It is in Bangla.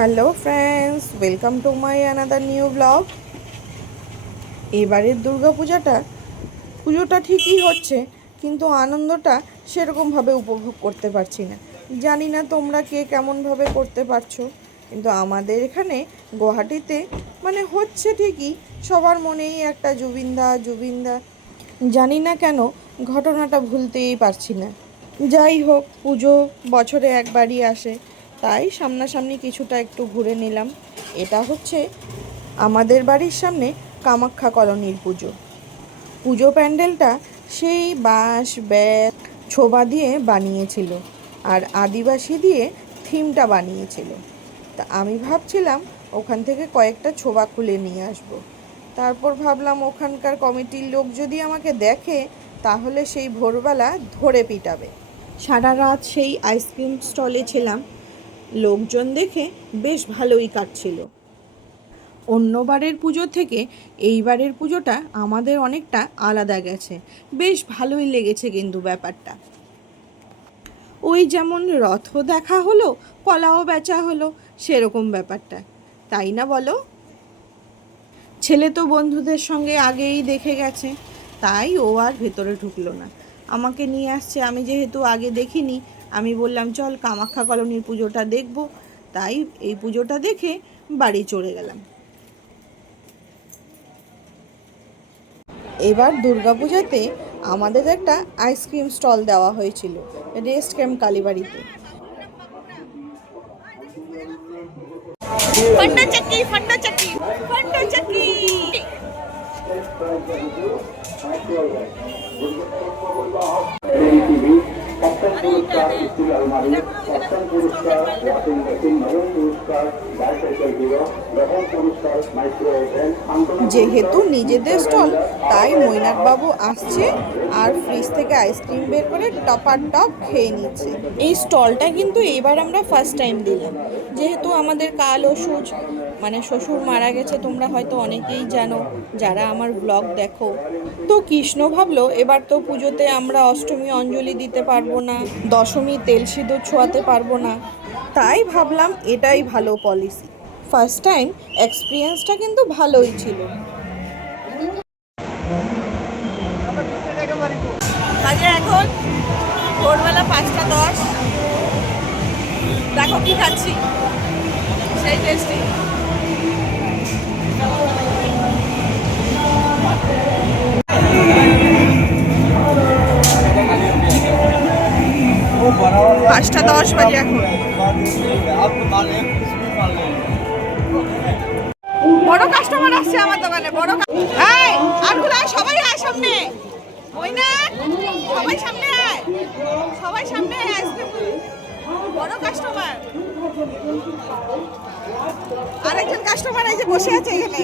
Hello friends, welcome to my another new blog. এবারের পুজোটা ঠিকই হচ্ছে, কিন্তু আনন্দটা সেরকমভাবে উপভোগ করতে পারছি না। জানি না তোমরা কে কেমনভাবে করতে পারছো, কিন্তু আমাদের এখানে গুয়াহাটিতে হচ্ছে ঠিকই, সবার মনেই একটা জুবিনদা। জানি না কেন ঘটনাটা ভুলতেই পারছি না। যাই হোক, পুজো বছরে একবারই আসে, তাই সামনাসামনি কিছুটা একটু ঘুরে নিলাম। এটা হচ্ছে আমাদের বাড়ির সামনে কামাখ্যা কলোনির পুজো প্যান্ডেলটা সেই বাঁশ ব্যাগ ছোবা দিয়ে বানিয়েছিল, আর আদিবাসী দিয়ে থিমটা বানিয়েছিল। তা আমি ভাবছিলাম ওখান থেকে কয়েকটা ছোবা খুলে নিয়ে আসব। তারপর ভাবলাম ওখানকার কমিটির লোক যদি আমাকে দেখে তাহলে সেই ভোরবেলা ধরে পিটাবে। সারা রাত সেই আইসক্রিম স্টলে ছিলাম, লোকজন দেখে বেশ ভালোই কাটছিল। অন্যবারের পুজো থেকে এইবারের পুজোটা আমাদের অনেকটা আলাদা গেছে, বেশ ভালোই লেগেছে কিন্তু ব্যাপারটা। ওই যেমন রথ দেখা হলো, কলাও বেচা হলো, সেরকম ব্যাপারটা, তাই না বলো? ছেলে তো বন্ধুদের সঙ্গে আগেই দেখে গেছে, তাই ও আর ভেতরে ঢুকলো না, আমাকে নিয়ে আসছে। আমি যেহেতু আগে দেখিনি, আমি বললাম চল কামাখ্যা কলোনির পুজোটা দেখব। তাই এই পুজোটা দেখে বাড়ি চলে গেলাম। এবার দুর্গাপূজাতে আমাদের একটা আইসক্রিম স্টল দেওয়া হয়েছিল রেস্ট ক্যাম্প কালীবাড়িতে। যেহেতু নিজেদের স্টল, তাই মৈনাকবাবু আসছে আর ফ্রিজ থেকে আইসক্রিম বের করে টপার টপ খেয়ে নিচ্ছে। এই স্টলটা কিন্তু এবার আমরা ফার্স্ট টাইম দিলাম, যেহেতু আমাদের কাল ওষুধ শ্বশুর মারা গেছে, তোমরা হয়তো অনেকেই জানো যারা আমার ব্লগ দেখো। তো কৃষ্ণ ভাবলো এবার তো পুজোতে আমরা অষ্টমী অঞ্জলি দিতে পারবো না, দশমী তেল সিঁদুর ছোঁয়াতে পারবো না, তাই ভাবলাম এটাই ভালো পলিসি। ফার্স্ট টাইম এক্সপিরিয়েন্সটা কিন্তু ভালোই ছিল। এখন ভোরবেলা 5:10, দেখো কি খাচ্ছি, সেই টেস্টি। পাঁচটা 10 বাজে এখন। বড় কাস্টমার আসছে আমার দোকানে, সবাই আয় সামনে, ওই না সবাই সামনে আয়, সবাই সামনে আয়, বড় কাস্টমার। আরেকজন কাস্টমার এই যে বসে আছে এখানে।